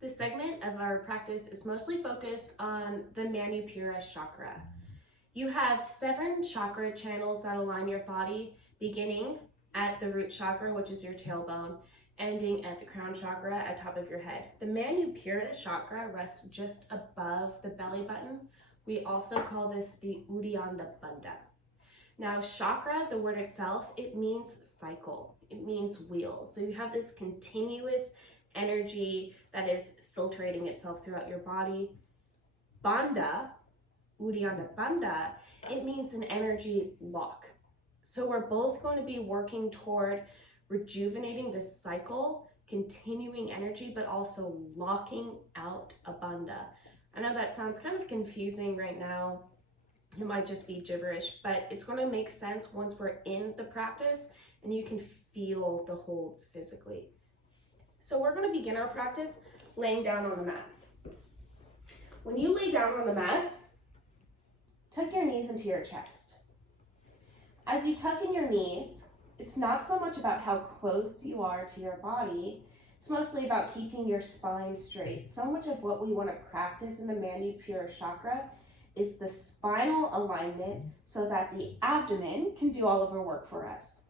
This segment of our practice is mostly focused on the Manipura Chakra. You have 7 chakra channels that align your body, beginning at the root chakra, which is your tailbone, ending at the crown chakra at top of your head. The Manipura Chakra rests just above the belly button. We also call this the Uddiyana Bandha. Now, chakra, the word itself, it means cycle. It means wheel. So you have this continuous energy that is filtrating itself throughout your body. Bandha, Uddiyana Bandha, it means an energy lock. So we're both going to be working toward rejuvenating this cycle, continuing energy, but also locking out a bandha. I know that sounds kind of confusing right now. It might just be gibberish, but it's going to make sense once we're in the practice and you can feel the holds physically. So we're going to begin our practice laying down on the mat. When you lay down on the mat, tuck your knees into your chest. As you tuck in your knees, it's not so much about how close you are to your body, it's mostly about keeping your spine straight. So much of what we want to practice in the Manipura Chakra is the spinal alignment so that the abdomen can do all of our work for us.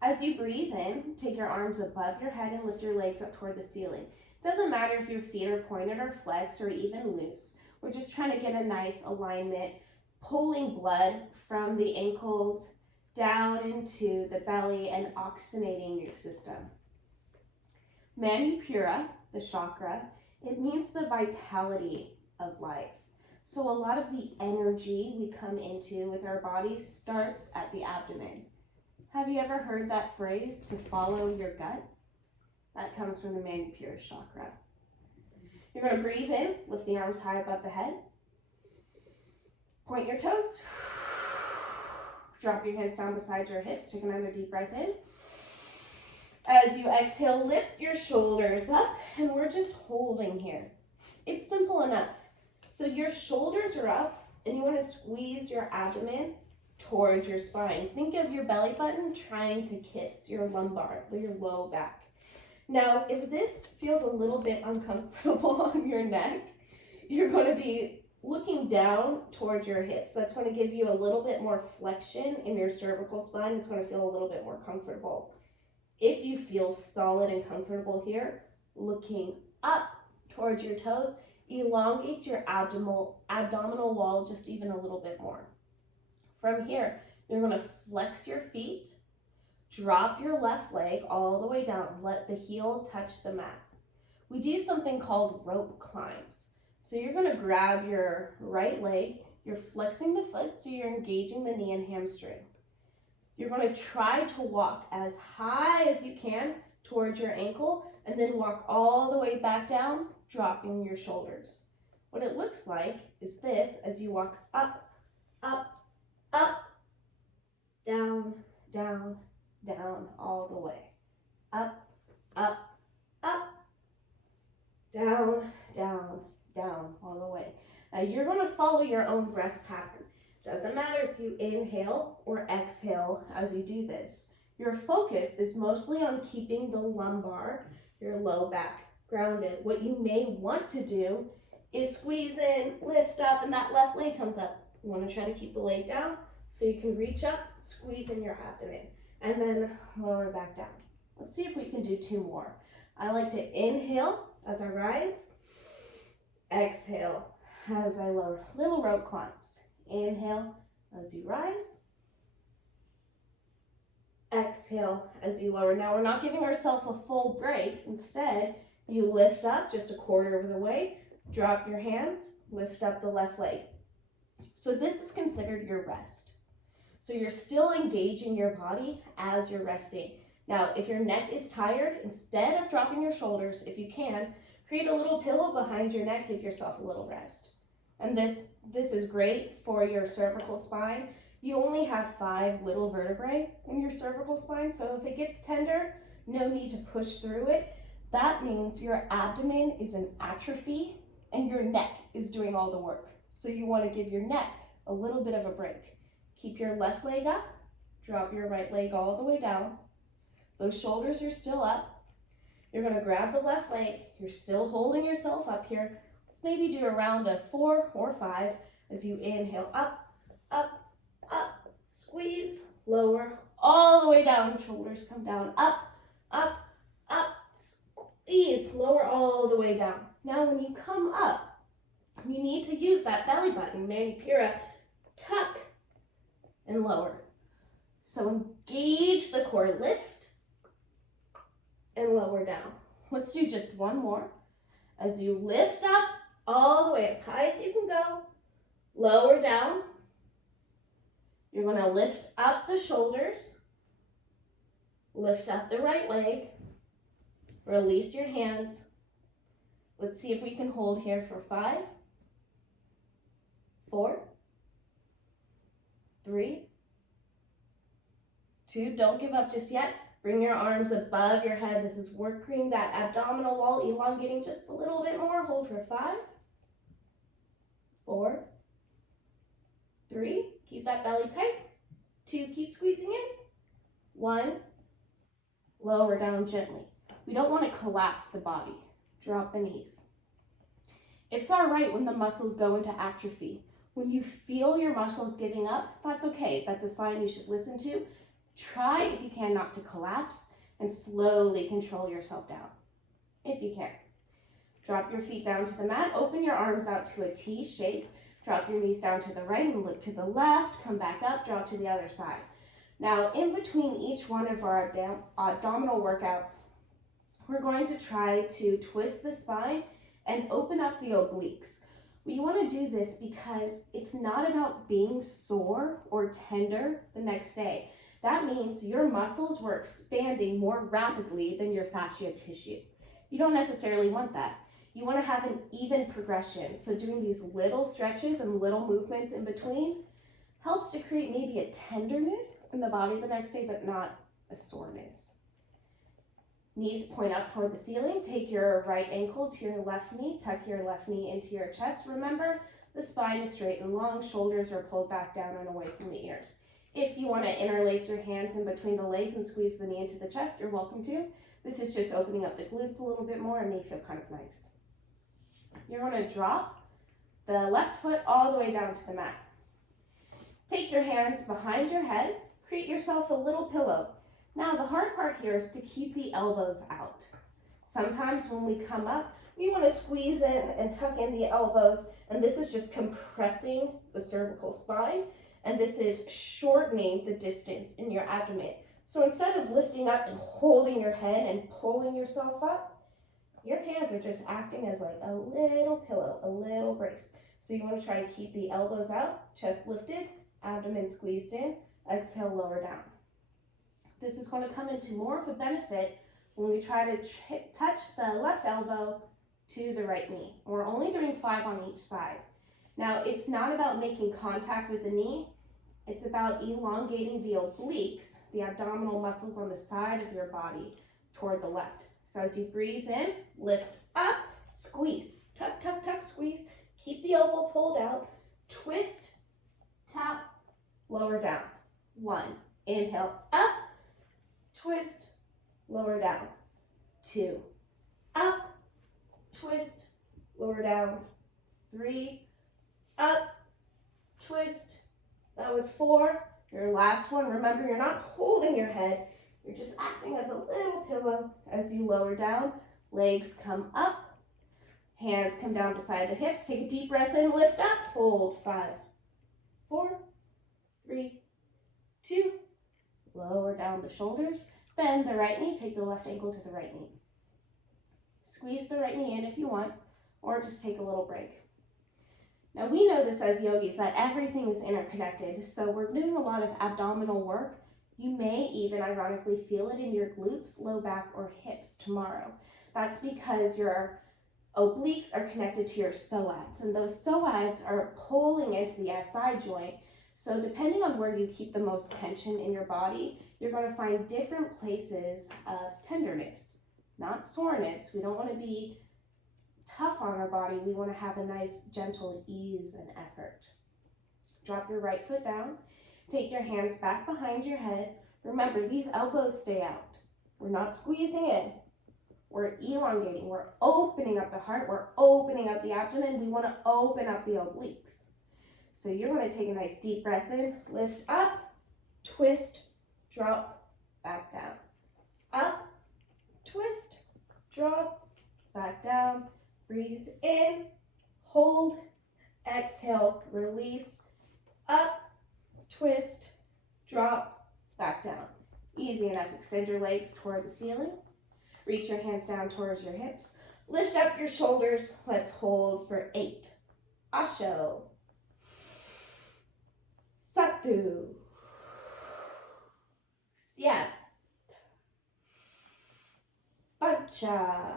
As you breathe in, take your arms above your head and lift your legs up toward the ceiling. It doesn't matter if your feet are pointed or flexed or even loose. We're just trying to get a nice alignment, pulling blood from the ankles down into the belly and oxygenating your system. Manipura, the chakra, it means the vitality of life. So a lot of the energy we come into with our body starts at the abdomen. Have you ever heard that phrase, to follow your gut? That comes from the Manipura Chakra. You're going to breathe in, lift the arms high above the head. Point your toes. Drop your hands down beside your hips. Take another deep breath in. As you exhale, lift your shoulders up, and we're just holding here. It's simple enough. So your shoulders are up, and you want to squeeze your abdomen towards your spine. Think of your belly button trying to kiss your lumbar, your low back. Now, if this feels a little bit uncomfortable on your neck, you're going to be looking down towards your hips. That's going to give you a little bit more flexion in your cervical spine. It's going to feel a little bit more comfortable. If you feel solid and comfortable here, looking up towards your toes elongates your abdominal wall just even a little bit more. From here, you're going to flex your feet, drop your left leg all the way down, let the heel touch the mat. We do something called rope climbs. So you're going to grab your right leg, you're flexing the foot so you're engaging the knee and hamstring. You're going to try to walk as high as you can towards your ankle and then walk all the way back down, dropping your shoulders. What it looks like is this as you walk up, up, up, down, down, down, all the way. Up, up, up, down, down, down, all the way. Now you're going to follow your own breath pattern. Doesn't matter if you inhale or exhale as you do this. Your focus is mostly on keeping the lumbar, your low back, grounded. What you may want to do is squeeze in, lift up, and that left leg comes up. You want to try to keep the leg down so you can reach up, squeeze in your abdomen, and then lower back down. Let's see if we can do 2 more. I like to inhale as I rise, exhale as I lower. Little rope climbs. Inhale as you rise, exhale as you lower. Now we're not giving ourselves a full break. Instead, you lift up just a quarter of the way, drop your hands, lift up the left leg. So this is considered your rest. So you're still engaging your body as you're resting. Now, if your neck is tired, instead of dropping your shoulders, if you can, create a little pillow behind your neck, give yourself a little rest. And this is great for your cervical spine. You only have 5 little vertebrae in your cervical spine, so if it gets tender, no need to push through it. That means your abdomen is in atrophy and your neck is doing all the work. So you want to give your neck a little bit of a break. Keep your left leg up, drop your right leg all the way down. Those shoulders are still up. You're going to grab the left leg. You're still holding yourself up here. Let's maybe do a round of 4 or 5 as you inhale up, up, up, squeeze, lower, all the way down. Shoulders come down, up, up, up, squeeze, lower all the way down. Now when you come up, you need to use that belly button, Manipura, tuck and lower. So engage the core, lift and lower down. Let's do just one more. As you lift up all the way as high as you can go, lower down. You're going to lift up the shoulders, lift up the right leg, release your hands. Let's see if we can hold here for 5, 4, 3, 2, don't give up just yet. Bring your arms above your head. This is working that abdominal wall, elongating just a little bit more. Hold for 5, 4, 3, keep that belly tight. 2, keep squeezing in. 1, lower down gently. We don't want to collapse the body. Drop the knees. It's all right when the muscles go into atrophy. When you feel your muscles giving up, that's okay. That's a sign you should listen to. Try, if you can, not to collapse and slowly control yourself down, if you can. Drop your feet down to the mat. Open your arms out to a T shape. Drop your knees down to the right and look to the left. Come back up, drop to the other side. Now, in between each one of our abdominal workouts, we're going to try to twist the spine and open up the obliques. We want to do this because it's not about being sore or tender the next day. That means your muscles were expanding more rapidly than your fascia tissue. You don't necessarily want that. You want to have an even progression. So doing these little stretches and little movements in between helps to create maybe a tenderness in the body the next day, but not a soreness. Knees point up toward the ceiling. Take your right ankle to your left knee. Tuck your left knee into your chest. Remember, the spine is straight and long. Shoulders are pulled back down and away from the ears. If you want to interlace your hands in between the legs and squeeze the knee into the chest, you're welcome to. This is just opening up the glutes a little bit more and may feel kind of nice. You're going to drop the left foot all the way down to the mat. Take your hands behind your head. Create yourself a little pillow. Now, the hard part here is to keep the elbows out. Sometimes when we come up, we want to squeeze in and tuck in the elbows, and this is just compressing the cervical spine. And this is shortening the distance in your abdomen. So instead of lifting up and holding your head and pulling yourself up, your hands are just acting as like a little pillow, a little brace. So you want to try to keep the elbows out, chest lifted, abdomen squeezed in, exhale, lower down. This is going to come into more of a benefit when we try to touch the left elbow to the right knee. We're only doing 5 on each side. Now, it's not about making contact with the knee. It's about elongating the obliques, the abdominal muscles on the side of your body, toward the left. So as you breathe in, lift up, squeeze, tuck, tuck, tuck, squeeze. Keep the elbow pulled out, twist, tap, lower down. 1, inhale, up, twist, lower down. 2, up, twist, lower down. 3, up, twist. That was 4. Your last one. Remember, you're not holding your head. You're just acting as a little pillow as you lower down. Legs come up. Hands come down beside the hips. Take a deep breath in, lift up, hold. 5, 4, 3, 2. Lower down the shoulders. Bend the right knee. Take the left ankle to the right knee. Squeeze the right knee in if you want, or just take a little break. Now, we know this as yogis that everything is interconnected, so we're doing a lot of abdominal work. You may even, ironically, feel it in your glutes, low back, or hips tomorrow. That's because your obliques are connected to your psoas, and those psoas are pulling into the SI joint. So depending on where you keep the most tension in your body, you're going to find different places of tenderness, not soreness. We don't want to be tough on our body. We want to have a nice, gentle ease and effort. Drop your right foot down. Take your hands back behind your head. Remember, these elbows stay out. We're not squeezing in. We're elongating. We're opening up the heart. We're opening up the abdomen. We want to open up the obliques. So you're going to take a nice deep breath in, lift up, twist, drop, back down. Up, twist, drop, back down. Breathe in, hold, exhale, release, up, twist, drop, back down. Easy enough. Extend your legs toward the ceiling. Reach your hands down towards your hips. Lift up your shoulders. Let's hold for 8. Asho. Satu. Siap. Pancha.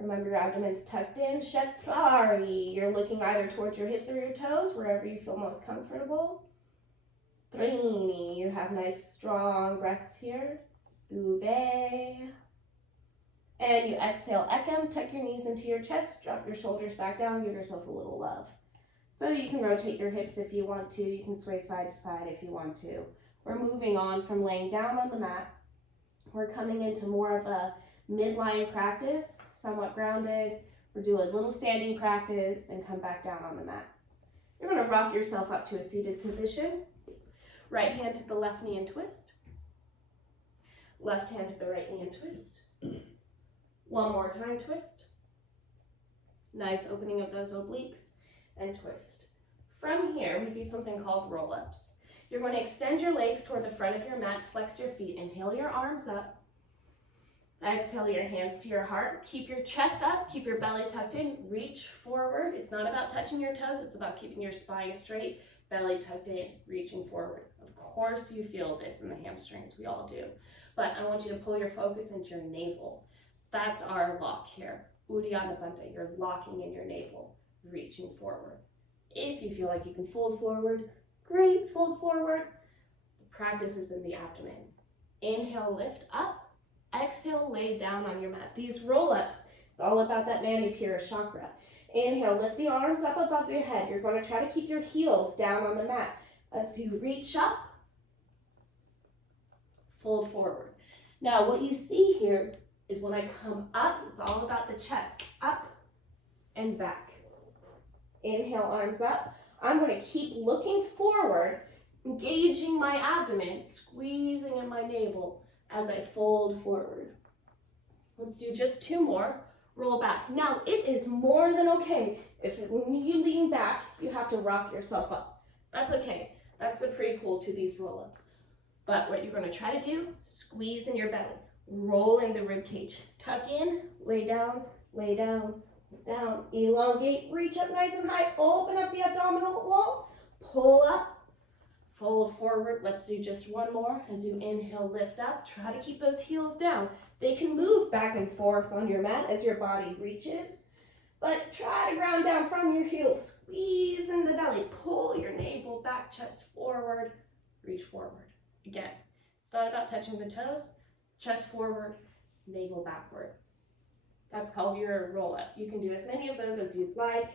Remember your abdomen's tucked in. Chaturanga. You're looking either towards your hips or your toes, wherever you feel most comfortable. Trini. You have nice strong breaths here. Duvet. And you exhale, Ekam, tuck your knees into your chest, drop your shoulders back down, give yourself a little love. So you can rotate your hips if you want to, you can sway side to side if you want to. We're moving on from laying down on the mat. We're coming into more of a midline practice, somewhat grounded. We'll do a little standing practice and come back down on the mat. You're going to rock yourself up to a seated position. Right hand to the left knee and twist. Left hand to the right knee and twist. One more time, twist. Nice opening of those obliques and twist. From here, we do something called roll-ups. You're going to extend your legs toward the front of your mat, flex your feet, inhale your arms up. Exhale your hands to your heart. Keep your chest up, keep your belly tucked in, reach forward. It's not about touching your toes, it's about keeping your spine straight, belly tucked in, reaching forward. Of course you feel this in the hamstrings, we all do. But I want you to pull your focus into your navel. That's our lock here. Uddiyana Bandha, you're locking in your navel, reaching forward. If you feel like you can fold forward, great, fold forward. The practice is in the abdomen. Inhale, lift up. Exhale, lay down on your mat. These roll-ups, it's all about that Manipura Chakra. Inhale, lift the arms up above your head. You're going to try to keep your heels down on the mat. As you reach up, fold forward. Now, what you see here is when I come up, it's all about the chest, up and back. Inhale, arms up. I'm going to keep looking forward, engaging my abdomen, squeezing in my navel as I fold forward. Let's do just 2 more. Roll back. Now, it is more than okay if when you lean back, you have to rock yourself up. That's okay. That's the prequel to these roll-ups. But what you're going to try to do, squeeze in your belly. Roll in the rib cage. Tuck in, lay down, down. Elongate, reach up nice and high. Open up the abdominal wall. Pull up, fold forward. Let's do just 1 more. As you inhale, lift up. Try to keep those heels down. They can move back and forth on your mat as your body reaches. But try to ground down from your heels. Squeeze in the belly. Pull your navel back, chest forward. Reach forward. Again, it's not about touching the toes. Chest forward, navel backward. That's called your roll-up. You can do as many of those as you'd like,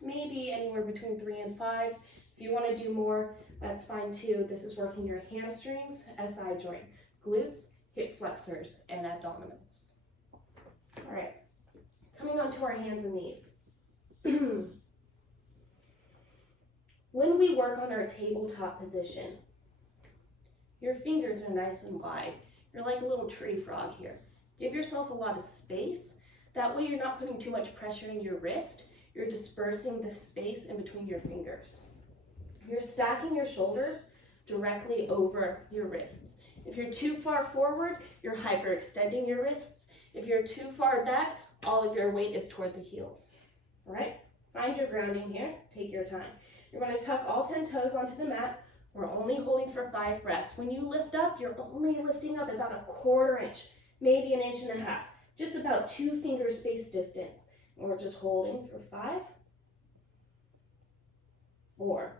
maybe anywhere between 3 and 5. If you want to do more, that's fine too. This is working your hamstrings, SI joint, glutes, hip flexors, and abdominals. All right, coming on to our hands and knees. When we work on our tabletop position, your fingers are nice and wide. You're like a little tree frog here. Give yourself a lot of space. That way you're not putting too much pressure in your wrist. You're dispersing the space in between your fingers. You're stacking your shoulders directly over your wrists. If you're too far forward, you're hyperextending your wrists. If you're too far back, all of your weight is toward the heels. All right? Find your grounding here. Take your time. You're going to tuck all 10 toes onto the mat. We're only holding for 5 breaths. When you lift up, you're only lifting up about 1/4 inch, maybe 1.5 inches, just about 2 finger space distance. And we're just holding for 5, 4,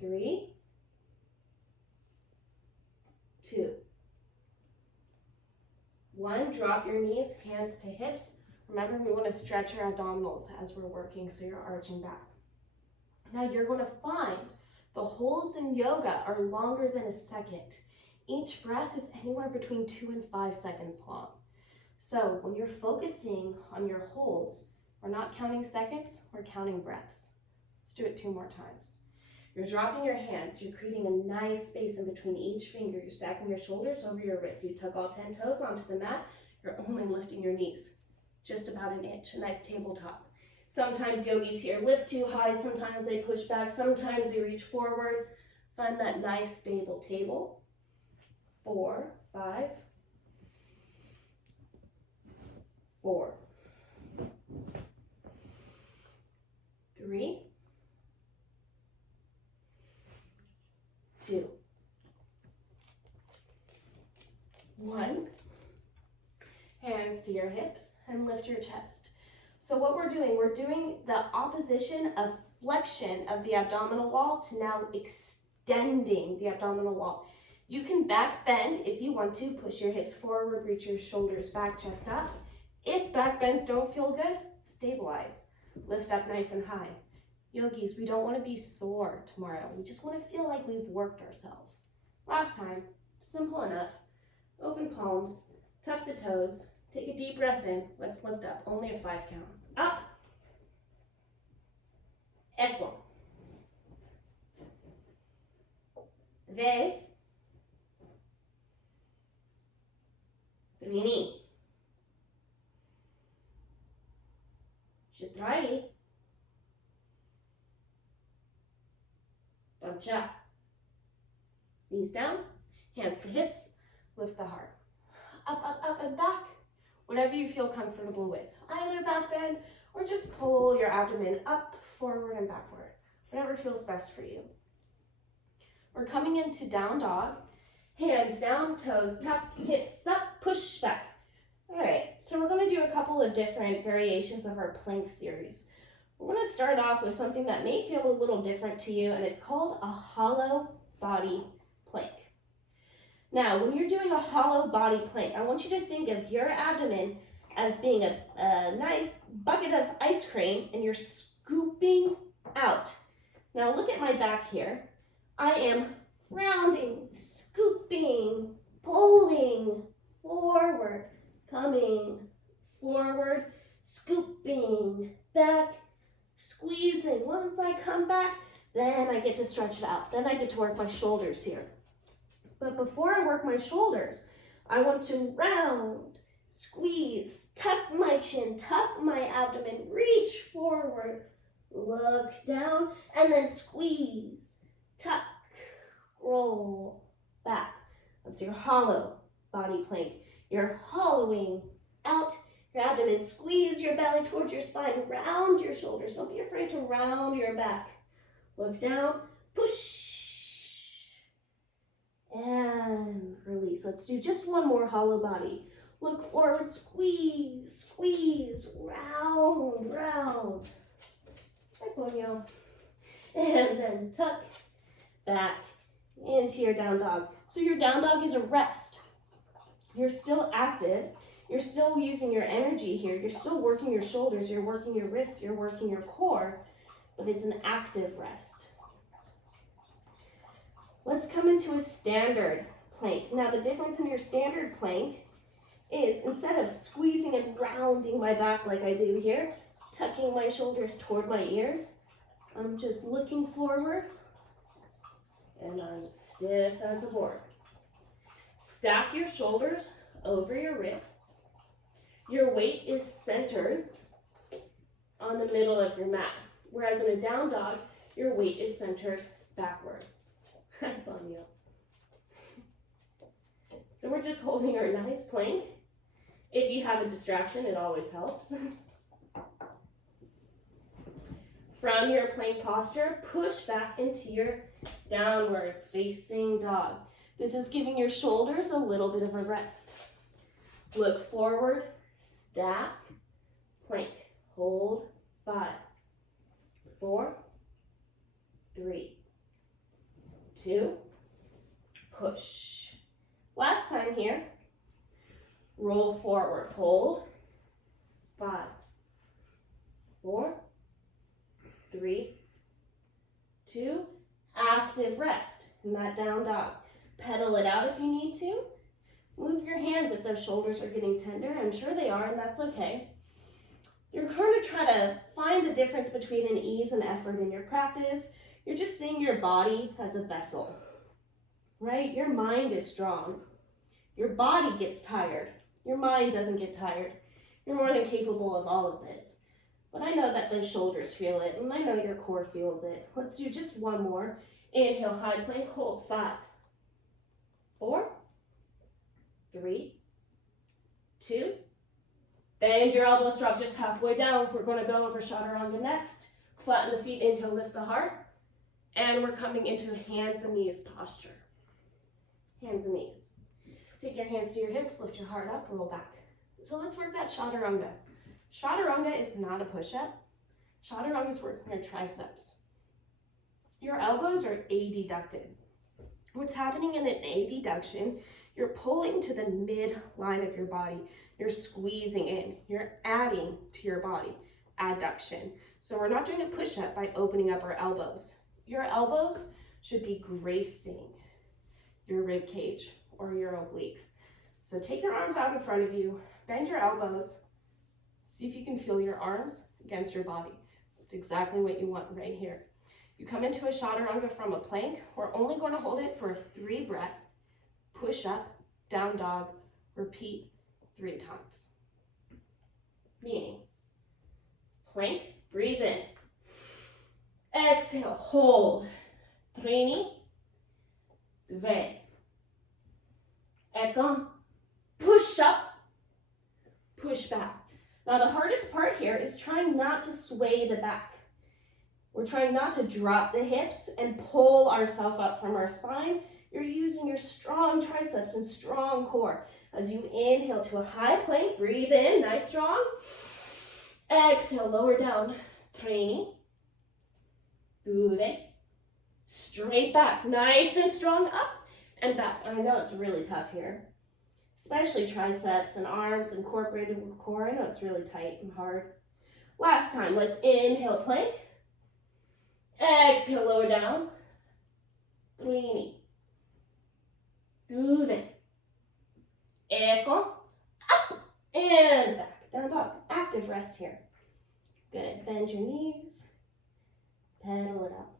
3, 2, 1. Drop your knees, hands to hips. Remember, we want to stretch our abdominals as we're working, so you're arching back. Now you're going to find the holds in yoga are longer than a second. Each breath is anywhere between 2 and 5 seconds long. So when you're focusing on your holds, we're not counting seconds, we're counting breaths. Let's do it 2 more times. You're dropping your hands, you're creating a nice space in between each finger. You're stacking your shoulders over your wrists. You tuck all 10 toes onto the mat. You're only lifting your knees just about an inch, a nice tabletop. Sometimes yogis here lift too high, sometimes they push back, sometimes they reach forward. Find that nice stable table. 4, 5, 4, 3, 2, 1. Hands to your hips and lift your chest. So what we're doing the opposition of flexion of the abdominal wall to now extending the abdominal wall. You can back bend if you want to. Push your hips forward, reach your shoulders back, chest up. If back bends don't feel good, stabilize. Lift up nice and high. Yogis, we don't want to be sore tomorrow. We just want to feel like we've worked ourselves. Last time, simple enough. Open palms, tuck the toes, take a deep breath in. Let's lift up, only a 5 count. Up. Echo. Ve. Trini. Četvrtý. Pancha. Knees down, hands to hips, lift the heart. Up, up, up, and back. Whatever you feel comfortable with. Either back bend or just pull your abdomen up, forward, and backward. Whatever feels best for you. We're coming into down dog. Hands down, toes tuck, hips up, push back. All right, so we're going to do a couple of different variations of our plank series. We're going to start off with something that may feel a little different to you, and it's called a hollow body plank. Now, when you're doing a hollow body plank, I want you to think of your abdomen as being a nice bucket of ice cream, and you're scooping out. Now, look at my back here. I am rounding, scooping, pulling forward, coming forward, scooping, back, squeezing. Once I come back, then I get to stretch it out. Then I get to work my shoulders here. But before I work my shoulders, I want to round, squeeze, tuck my chin, tuck my abdomen, reach forward, look down, and then squeeze, tuck, roll back. That's your hollow body plank. You're hollowing out your abdomen. Squeeze your belly towards your spine. Round your shoulders. Don't be afraid to round your back. Look down, push, and release. Let's do just one more hollow body. Look forward, squeeze, squeeze, round, round. And then tuck back into your down dog. So your down dog is a rest. You're still active. You're still using your energy here. You're still working your shoulders. You're working your wrists. You're working your core. But it's an active rest. Let's come into a standard plank. Now the difference in your standard plank is instead of squeezing and rounding my back like I do here, tucking my shoulders toward my ears, I'm just looking forward and I'm stiff as a board. Stack your shoulders over your wrists. Your weight is centered on the middle of your mat, whereas in a down dog, your weight is centered backward. So we're just holding our nice plank. If you have a distraction, it always helps. From your plank posture, push back into your downward facing dog. This is giving your shoulders a little bit of a rest. Look forward, stack, plank. Hold, 5, 4, 3, 2, push. Last time here, roll forward, hold, 5, 4, 3, 2, active rest in that down dog. Pedal it out if you need to. Move your hands if those shoulders are getting tender. I'm sure they are, and that's okay. You're going to try to find the difference between an ease and effort in your practice. You're just seeing your body as a vessel, right? Your mind is strong. Your body gets tired. Your mind doesn't get tired. You're more than capable of all of this. But I know that those shoulders feel it, and I know your core feels it. Let's do just one more. Inhale, high plank, hold. 5, 4, 3, 2. Bend your elbows, drop just halfway down. We're going to go over chaturanga next. Flatten the feet, inhale, lift the heart. And we're coming into hands and knees posture. Hands and knees. Take your hands to your hips, lift your heart up, roll back. So let's work that chaturanga. Chaturanga is not a push-up. Chaturanga is working your triceps. Your elbows are adducted. What's happening in an adduction, you're pulling to the midline of your body. You're squeezing in. You're adding to your body. Adduction. So we're not doing a push-up by opening up our elbows. Your elbows should be gracing your rib cage or your obliques. So take your arms out in front of you, bend your elbows, see if you can feel your arms against your body. That's exactly what you want right here. You come into a chaturanga from a plank. We're only going to hold it for 3 breaths. Push up, down dog, repeat 3 times. Meaning, plank, breathe in. Exhale, hold. 3, 2, 1. Push up, push back. Now the hardest part here is trying not to sway the back. We're trying not to drop the hips and pull ourselves up from our spine. You're using your strong triceps and strong core. As you inhale to a high plank, breathe in, nice strong. Exhale, lower down. 3, 2, straight back, nice and strong, up and back. I know it's really tough here, especially triceps and arms incorporated with core. I know it's really tight and hard. Last time, let's inhale, plank. Exhale, lower down. 3, 2, echo, up and back. Down dog, active rest here. Good, bend your knees, pedal it up.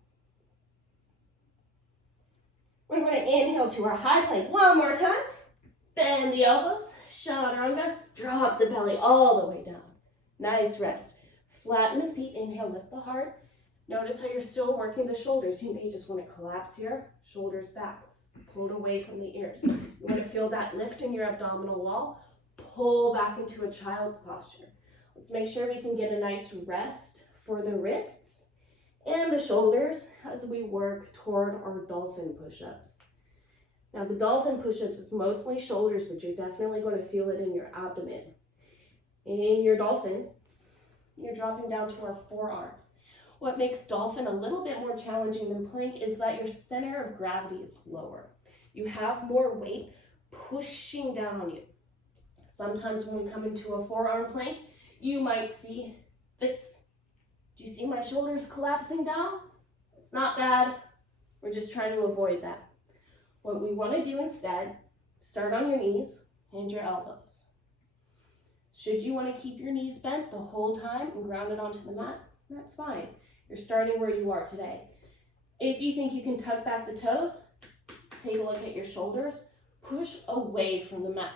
We're going to inhale to our high plank one more time. Bend the elbows, chaturanga, drop the belly all the way down. Nice rest. Flatten the feet, inhale, lift the heart. Notice how you're still working the shoulders. You may just want to collapse here, shoulders back, pulled away from the ears. You want to feel that lift in your abdominal wall. Pull back into a child's posture. Let's make sure we can get a nice rest for the wrists and the shoulders as we work toward our dolphin push-ups. Now the dolphin push-ups is mostly shoulders, but you're definitely going to feel it in your abdomen. In your dolphin, you're dropping down to our forearms. What makes dolphin a little bit more challenging than plank is that your center of gravity is lower. You have more weight pushing down on you. Sometimes when we come into a forearm plank, you might see this. Do you see my shoulders collapsing down? It's not bad. We're just trying to avoid that. What we want to do instead, start on your knees and your elbows. Should you want to keep your knees bent the whole time and grounded onto the mat, that's fine. You're starting where you are today. If you think you can tuck back the toes, take a look at your shoulders, push away from the mat.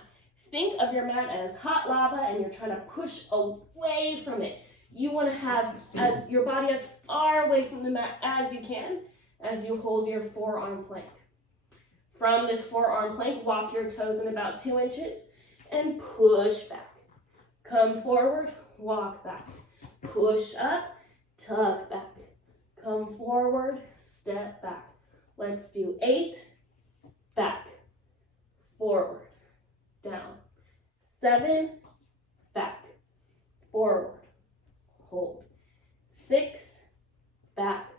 Think of your mat as hot lava and you're trying to push away from it. You want to have your body as far away from the mat as you can as you hold your forearm plank. From this forearm plank, walk your toes in about 2 inches and push back. Come forward, walk back. Push up, tuck back. Come forward, step back. Let's do 8, back, forward, down. 7, back, forward, hold. 6, back,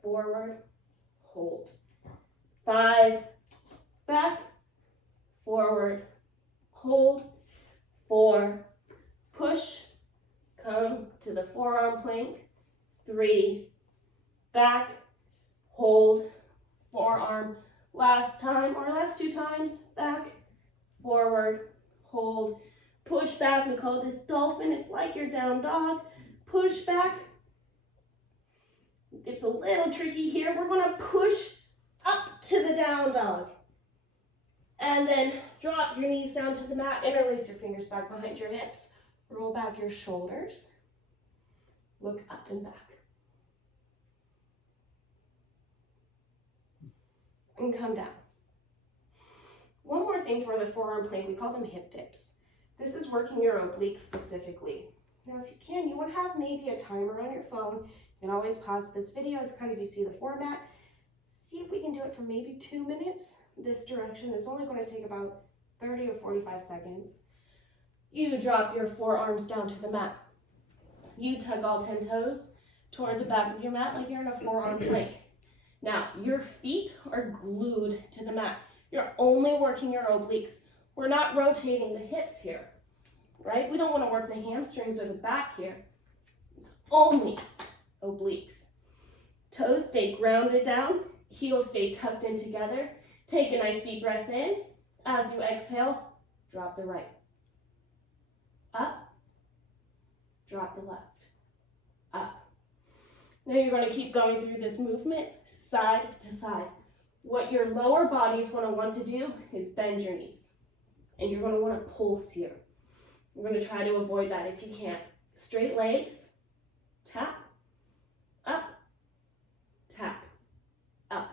forward, hold. 5, back, forward, hold. 4, push, come to the forearm plank. 3, back, hold, forearm, Last time, or last 2 times. Back, forward, hold, push back. We call this dolphin. It's like your down dog. Push back. It's a little tricky here. We're going to push up to the down dog. And then drop your knees down to the mat. Interlace your fingers back behind your hips. Roll back your shoulders. Look up and back. And come down. One more thing for the forearm plank, we call them hip dips. This is working your obliques specifically. Now if you can, you want to have maybe a timer on your phone. You can always pause this video as kind of you see the format. See if we can do it for maybe 2 minutes. This direction is only going to take about 30 or 45 seconds. You drop your forearms down to the mat. You tug all 10 toes toward the back of your mat like you're in a forearm plank. Now, your feet are glued to the mat. You're only working your obliques. We're not rotating the hips here, right? We don't want to work the hamstrings or the back here. It's only obliques. Toes stay grounded down. Heels stay tucked in together. Take a nice deep breath in. As you exhale, drop the right. Up. Drop the left. Up. Now you're going to keep going through this movement side to side. What your lower body is going to want to do is bend your knees. And you're going to want to pulse here. You're going to try to avoid that if you can. Straight legs. Tap. Up. Tap. Up.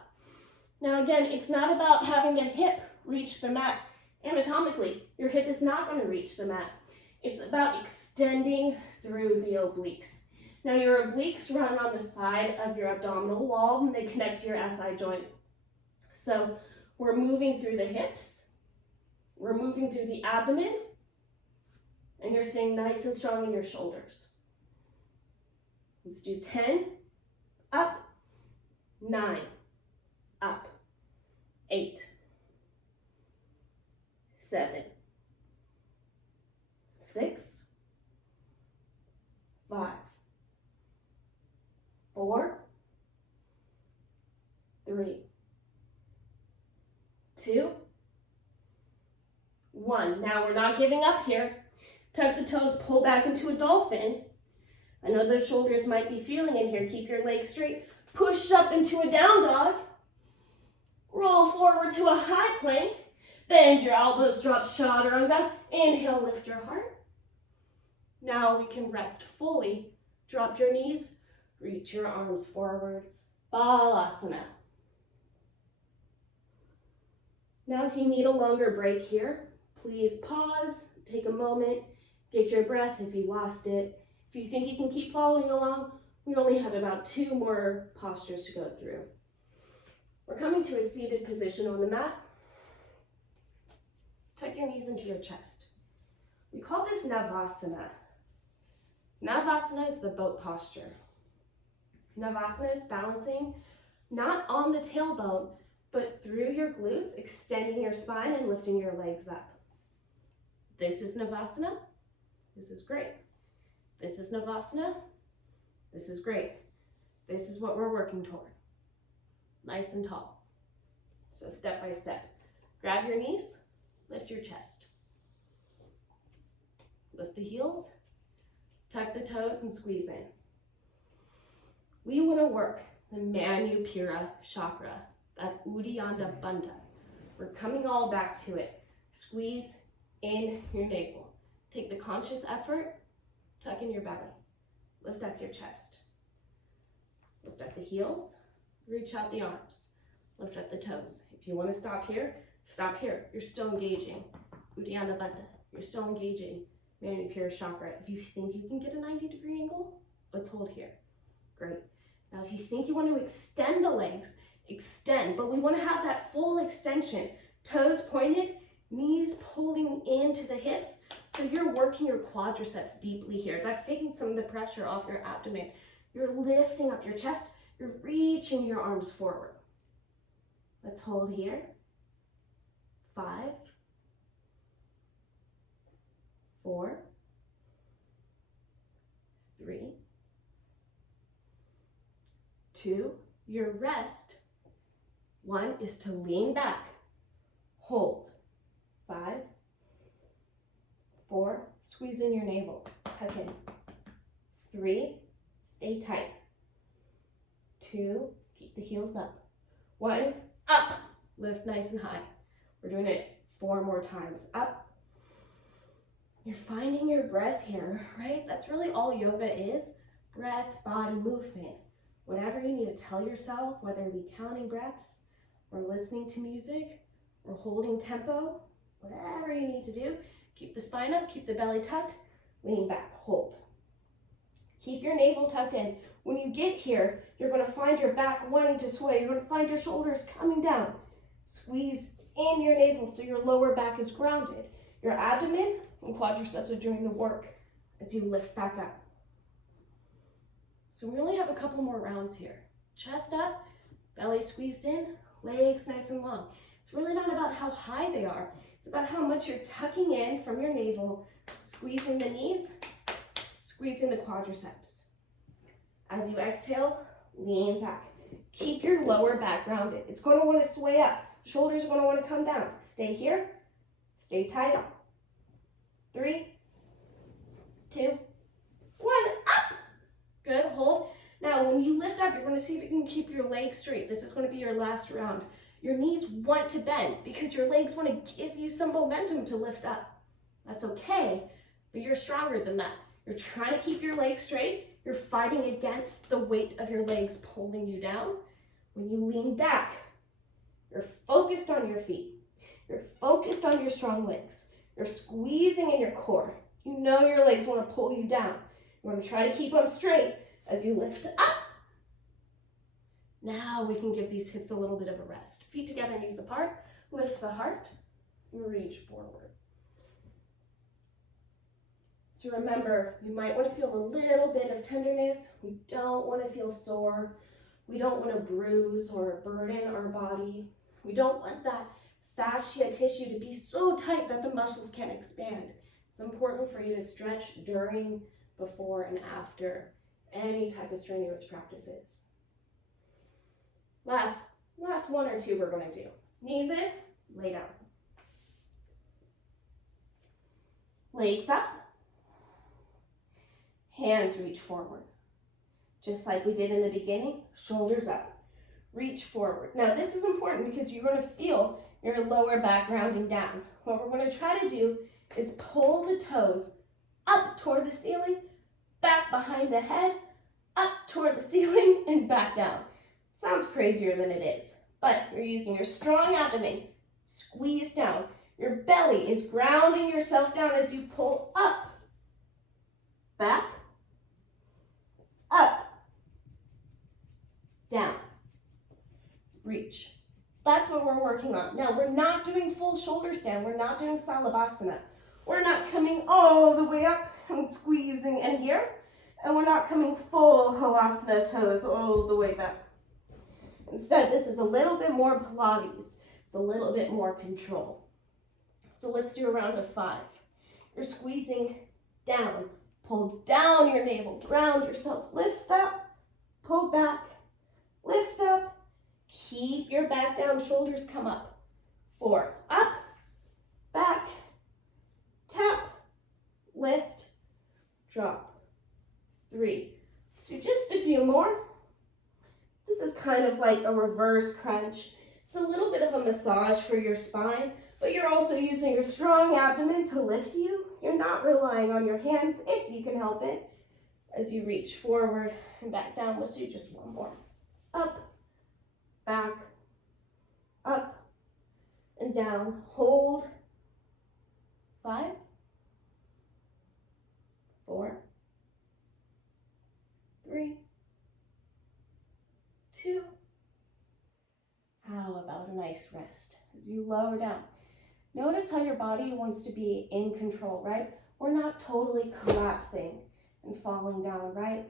Now again, it's not about having the hip reach the mat. Anatomically, your hip is not going to reach the mat. It's about extending through the obliques. Now your obliques run on the side of your abdominal wall and they connect to your SI joint. So we're moving through the hips, we're moving through the abdomen, and you're staying nice and strong in your shoulders. Let's do 10, up, 9, up, 8, 7, 6, 5, 4, 3, 2, 1. Now we're not giving up here. Tuck the toes, pull back into a dolphin. I know those shoulders might be feeling in here. Keep your legs straight. Push up into a down dog. Roll forward to a high plank. Bend your elbows, drop chaturanga. Inhale, lift your heart. Now we can rest fully. Drop your knees, reach your arms forward. Balasana. Now if you need a longer break here, please pause, take a moment, get your breath if you lost it. If you think you can keep following along, we only have about 2 more postures to go through. We're coming to a seated position on the mat. Tuck your knees into your chest. We call this Navasana. Navasana is the boat posture. Navasana is balancing not on the tailbone, but through your glutes, extending your spine and lifting your legs up. This is Navasana. This is great. This is Navasana. This is great. This is what we're working toward. Nice and tall. So step by step. Grab your knees, lift your chest. Lift the heels, tuck the toes and squeeze in. We want to work the Manipura Chakra, that Uddiyana Bandha. We're coming all back to it. Squeeze in your navel. Take the conscious effort, tuck in your belly. Lift up your chest. Lift up the heels, reach out the arms. Lift up the toes. If you want to stop here, stop here. You're still engaging Uddiyana Bandha. You're still engaging Manipura Chakra. If you think you can get a 90-degree angle, let's hold here. Great. Now if you think you want to extend the legs, extend, but we want to have that full extension. Toes pointed, knees pulling into the hips, so you're working your quadriceps deeply here. That's taking some of the pressure off your abdomen. You're lifting up your chest, you're reaching your arms forward. Let's hold here. 5, 4, 3, 2, your rest 1 is to lean back, hold. 5, 4, squeeze in your navel, tuck in. 3, stay tight. 2, keep the heels up. 1, up, lift nice and high. We're doing it 4 more times. Up. You're finding your breath here, right? That's really all yoga is. Breath, body movement. Whatever you need to tell yourself, whether it be counting breaths, or listening to music, or holding tempo, whatever you need to do, keep the spine up, keep the belly tucked, lean back, hold. Keep your navel tucked in. When you get here, you're going to find your back wanting to sway. You're going to find your shoulders coming down. Squeeze in your navel so your lower back is grounded. Your abdomen and quadriceps are doing the work as you lift back up. So we only have a couple more rounds here. Chest up, belly squeezed in, legs nice and long. It's really not about how high they are. It's about how much you're tucking in from your navel, squeezing the knees, squeezing the quadriceps. As you exhale, lean back. Keep your lower back grounded. It's going to want to sway up. Shoulders are going to want to come down. Stay here. Stay tight. 3, 2, 1, up. Good, hold. Now, when you lift up, you're going to see if you can keep your legs straight. This is going to be your last round. Your knees want to bend because your legs want to give you some momentum to lift up. That's okay, but you're stronger than that. You're trying to keep your legs straight. You're fighting against the weight of your legs pulling you down. When you lean back, you're focused on your feet. You're focused on your strong legs. You're squeezing in your core. You know your legs want to pull you down. You want to try to keep them straight as you lift up. Now we can give these hips a little bit of a rest. Feet together, knees apart. Lift the heart and reach forward. So remember, you might want to feel a little bit of tenderness. We don't want to feel sore. We don't want to bruise or burden our body. We don't want that fascia tissue to be so tight that the muscles can't expand. It's important for you to stretch during, before, and after any type of strenuous practices. Last 1 or 2 we're going to do. Knees in, lay down. Legs up. Hands reach forward. Just like we did in the beginning, shoulders up. Reach forward. Now this is important because you're going to feel your lower back rounding down. What we're going to try to do is pull the toes up toward the ceiling, back behind the head, up toward the ceiling, and back down. Sounds crazier than it is, but you're using your strong abdomen, squeeze down. Your belly is grounding yourself down as you pull up, back, up, down, reach. That's what we're working on. Now, we're not doing full shoulder stand. We're not doing Salabhasana. We're not coming all the way up and squeezing in here, and we're not coming full Halasana toes all the way back. Instead, this is a little bit more Pilates. It's a little bit more control. So let's do a round of 5. You're squeezing down. Pull down your navel. Ground yourself. Lift up. Pull back. Lift up. Keep your back down. Shoulders come up. 4. Up. Back. Tap. Lift. Drop. 3. Let's do just a few more. This is kind of like a reverse crunch. It's a little bit of a massage for your spine, but you're also using your strong abdomen to lift you. You're not relying on your hands if you can help it. As you reach forward and back down, let's do just one more. Up, back, up, and down. Hold. 5, 4, 3, 2. How about a nice rest as you lower down? Notice how your body wants to be in control, right? We're not totally collapsing and falling down, right?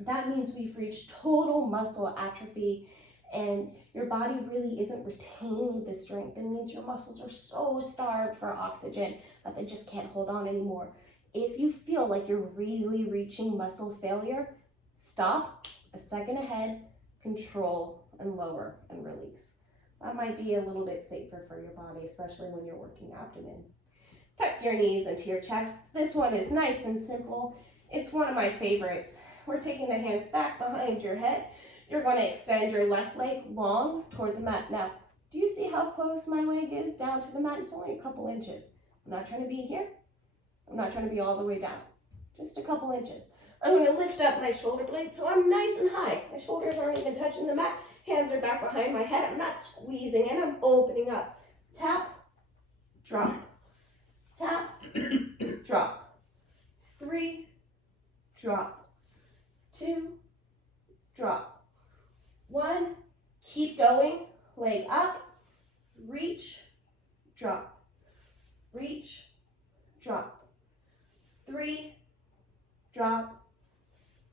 That means we've reached total muscle atrophy and your body really isn't retaining the strength. It means your muscles are so starved for oxygen that they just can't hold on anymore. If you feel like you're really reaching muscle failure, stop, a second ahead, control, and lower and release. That might be a little bit safer for your body, especially when you're working abdomen. Tuck your knees into your chest. This one is nice and simple. It's one of my favorites. We're taking the hands back behind your head. You're going to extend your left leg long toward the mat. Now, do you see how close my leg is down to the mat? It's only a couple inches. I'm not trying to be here. I'm not trying to be all the way down. Just a couple inches. I'm going to lift up my shoulder blades so I'm nice and high. My shoulders aren't even touching the mat. Hands are back behind my head. I'm not squeezing in. I'm opening up. Tap, drop. Tap, drop. 3, drop. 2, drop. 1, keep going. Leg up, reach, drop. Reach, drop. 3, drop.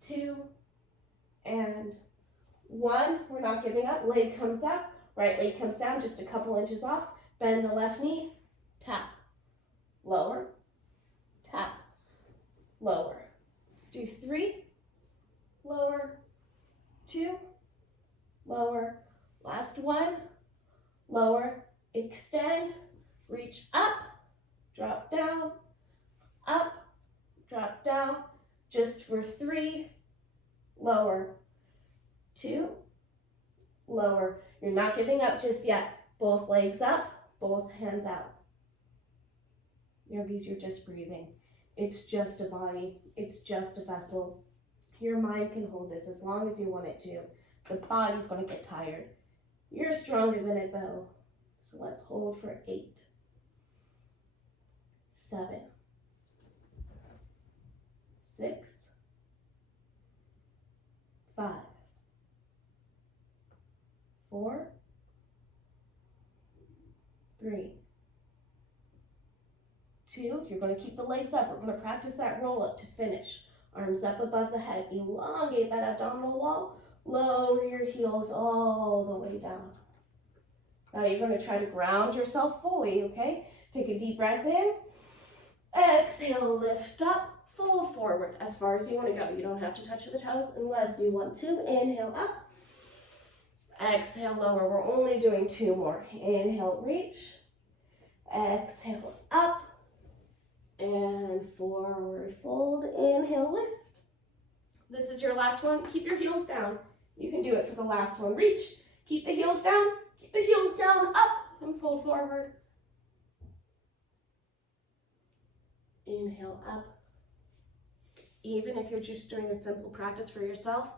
2, and 1. We're not giving up. Leg comes up, right leg comes down just a couple inches off. Bend the left knee, tap. Lower, tap, lower. Let's do 3, lower, 2, lower. Last 1, lower, extend, reach up, drop down, up, drop down. Just for 3, lower, 2, lower. You're not giving up just yet. Both legs up, both hands out. Yogis, you're just breathing. It's just a body. It's just a vessel. Your mind can hold this as long as you want it to. The body's going to get tired. You're stronger than a bow. So let's hold for 8, 7, 6, 5, 4, 3, 2. You're going to keep the legs up. We're going to practice that roll up to finish. Arms up above the head. Elongate that abdominal wall. Lower your heels all the way down. Now you're going to try to ground yourself fully, okay? Take a deep breath in. Exhale, lift up, fold forward as far as you want to go. You don't have to touch the toes unless you want to. Inhale up. Exhale, lower. We're only doing 2 more. Inhale, reach. Exhale, up. And forward fold. Inhale, lift. This is your last one. Keep your heels down. You can do it for the last one. Reach. Keep the heels down. Keep the heels down. Up. And fold forward. Inhale, up. Even if you're just doing a simple practice for yourself,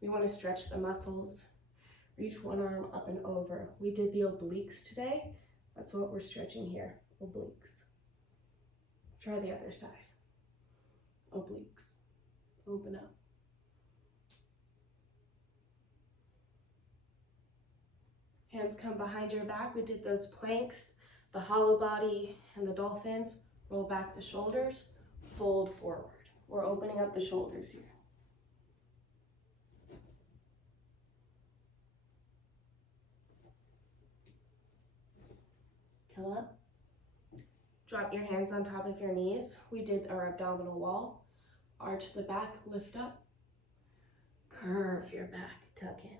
we want to stretch the muscles. Reach one arm up and over. We did the obliques today. That's what we're stretching here. Obliques. Try the other side. Obliques. Open up. Hands come behind your back. We did those planks, the hollow body, and the dolphins. Roll back the shoulders, fold forward. We're opening up the shoulders here. Come up. Drop your hands on top of your knees. We did our abdominal wall. Arch the back, lift up. Curve your back, tuck in.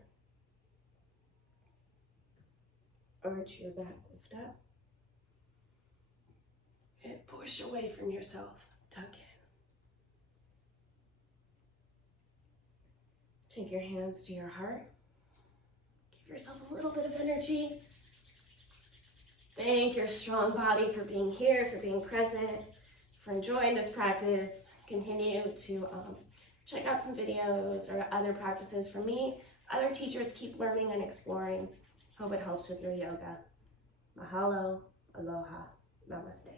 Arch your back, lift up. And push away from yourself, tuck in. Take your hands to your heart. Give yourself a little bit of energy. Thank your strong body for being here, for being present, for enjoying this practice. Continue to check out some videos or other practices from me. Other teachers keep learning and exploring. Hope it helps with your yoga. Mahalo, aloha, namaste.